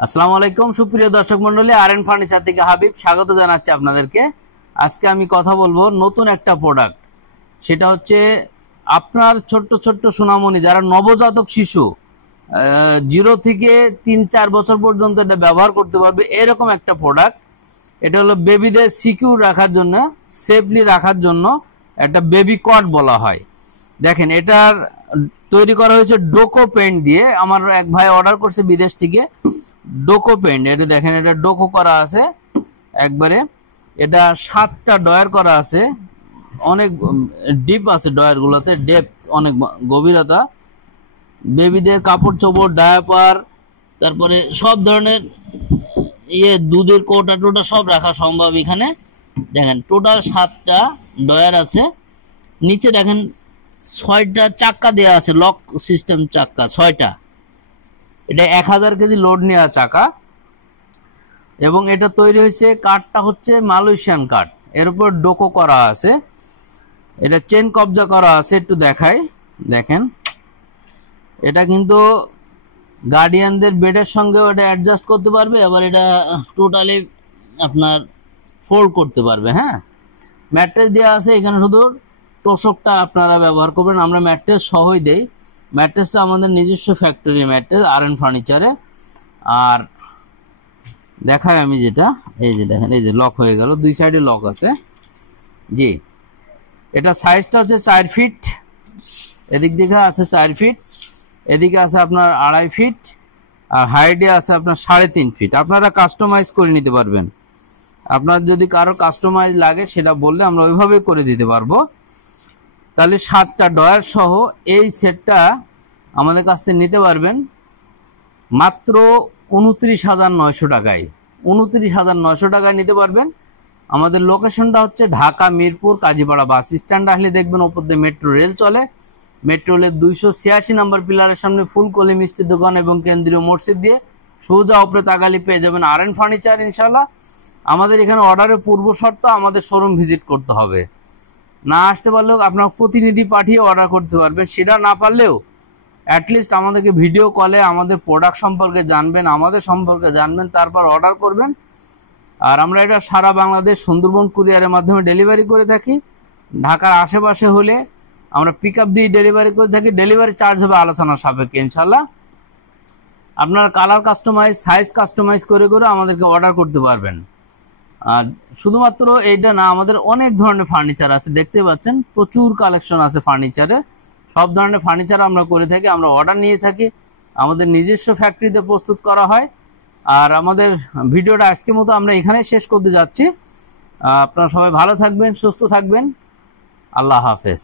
আসসালামু আলাইকুম সুপ্রিয় দর্শক মন্ডলী, আরএন ফার্নিচার থেকে হাবিব স্বাগত জানাচ্ছি আপনাদেরকে। আজকে আমি কথা বলবো নতুন একটা প্রোডাক্ট, সেটা হচ্ছে আপনার ছোট্ট ছোট্ট সোনামণি যারা নবজাতক শিশু 0 থেকে 3-4 বছর পর্যন্ত এটা ব্যবহার করতে পারবে, এরকম একটা প্রোডাক্ট। এটা হলো বেবিদের সিকিউর রাখার জন্য, সেফলি রাখার জন্য একটা বেবি কট বলা হয়। দেখেন, এটার তৈরি করা হয়েছে ডোকো পেন্ট দিয়ে। আমার এক ভাই অর্ডার করছে বিদেশ থেকে ডোকো পেন্ট। এটা দেখেন, এটা ডোকো করা আছে একবারে। এটা 7টা ডয়ার করা আছে, অনেক ডিপ আছে ডয়ার গুলোতে, ডেপথ অনেক গভীরতা। বেবিদের কাপড় চোপড়, ডায়াপার, তারপরে সব ধরনের দুধের কোটা টোটা সব রাখা সম্ভব এখানে। দেখেন, টোটাল 7টা ডয়ার আছে। নিচে দেখেন 6টা চাক্কা দেওয়া আছে, লক সিস্টেম চাক্কা 6টা। এটা 1000 কেজি লোড নেওয়া চাকা, এবং এটা তৈরি হয়েছে, কাঠটা হচ্ছে মালয়েশিয়ান কাঠ, এর উপর ডোকো করা আছে। এটা চেন কবজা করা আছে, একটু দেখাই। দেখেন, এটা কিন্তু গার্ডিয়ানদের বেডের সঙ্গেও এটা অ্যাডজাস্ট করতে পারবে, আবার এটা টোটালি আপনার ফোল্ড করতে পারবে। হ্যাঁ, ম্যাট্রেস দেওয়া আছে এখানে, শুধু তোষকটা আপনারা ব্যবহার করবেন। আমরা ম্যাট্রেস সহই দেই। ম্যাট্রেসটা আমাদের নিজস্ব ফ্যাক্টরি ম্যাট্রেস, আরএন ফার্নিচারে। আর দেখাই আমি যেটা, এই যে দেখেন, এই যে লক হয়ে গেল, 2 সাইডে লক আছে। জি, এটা সাইজটা হচ্ছে 4 ফিট, এদিক দিকে আছে 4 ফিট, এদিকে আছে আপনার 2.5 ফিট, আর হাইটে আছে আপনার 3.5 ফিট। আপনারা কাস্টমাইজ করে নিতে পারবেন। আপনার যদি কারো কাস্টমাইজ লাগে সেটা বললে আমরা ওইভাবে করে দিতে পারবো। তাহলে 7টা ডয়ার সহ এই সেটটা আমাদের কাছ থেকে নিতে পারবেন মাত্র 29,900 টাকায়। 29,900 টাকায় নিতে পারবেন। আমাদের লোকেশনটা হচ্ছে ঢাকা মিরপুর কাজীপাড়া বাস স্ট্যান্ড। আসলে দেখবেন ওপর দিয়ে মেট্রো রেল চলে। মেট্রো রেলের 286 নম্বর পিলারের সামনে ফুলকলি মিষ্টির দোকান এবং কেন্দ্রীয় মসজিদ দিয়ে সোজা উপরে তাকালি পেয়ে যাবেন আরএন ফার্নিচার ইনশাল্লাহ। আমাদের এখানে অর্ডারের পূর্ব শর্ত আমাদের শোরুম ভিজিট করতে হবে। না আসতে পারলেও আপনার প্রতিনিধি পাঠিয়ে অর্ডার করতে পারবেন। সেটা না পারলেও অ্যাটলিস্ট আমাদেরকে ভিডিও কলে আমাদের প্রোডাক্ট সম্পর্কে জানবেন, আমাদের সম্পর্কে জানবেন, তারপর অর্ডার করবেন। আর আমরা এটা সারা বাংলাদেশ সুন্দরবন কুরিয়ারের মাধ্যমে ডেলিভারি করে থাকি। ঢাকার আশেপাশে হলে আমরা পিক আপ দিয়ে ডেলিভারি করে থাকি। ডেলিভারি চার্জ হবে আলোচনা সাপেক্ষে ইনশাল্লাহ। আপনারা কালার কাস্টমাইজ, সাইজ কাস্টমাইজ করে করে আমাদেরকে অর্ডার করতে পারবেন। আর শুধুমাত্র এইটা না, আমাদের অনেক ধরনের ফার্নিচার আছে, দেখতে পাচ্ছেন প্রচুর কালেকশন আছে ফার্নিচারের। সব ধরনের ফার্নিচার আমরা করে থাকি, আমরা অর্ডার নিয়ে থাকি, আমাদের নিজস্ব ফ্যাক্টরিতে প্রস্তুত করা হয়। আর আমাদের ভিডিওটা আজকের মতো আমরা এখানে শেষ করতে যাচ্ছি। আপনারা সবাই ভালো থাকবেন, সুস্থ থাকবেন। আল্লাহ হাফেজ।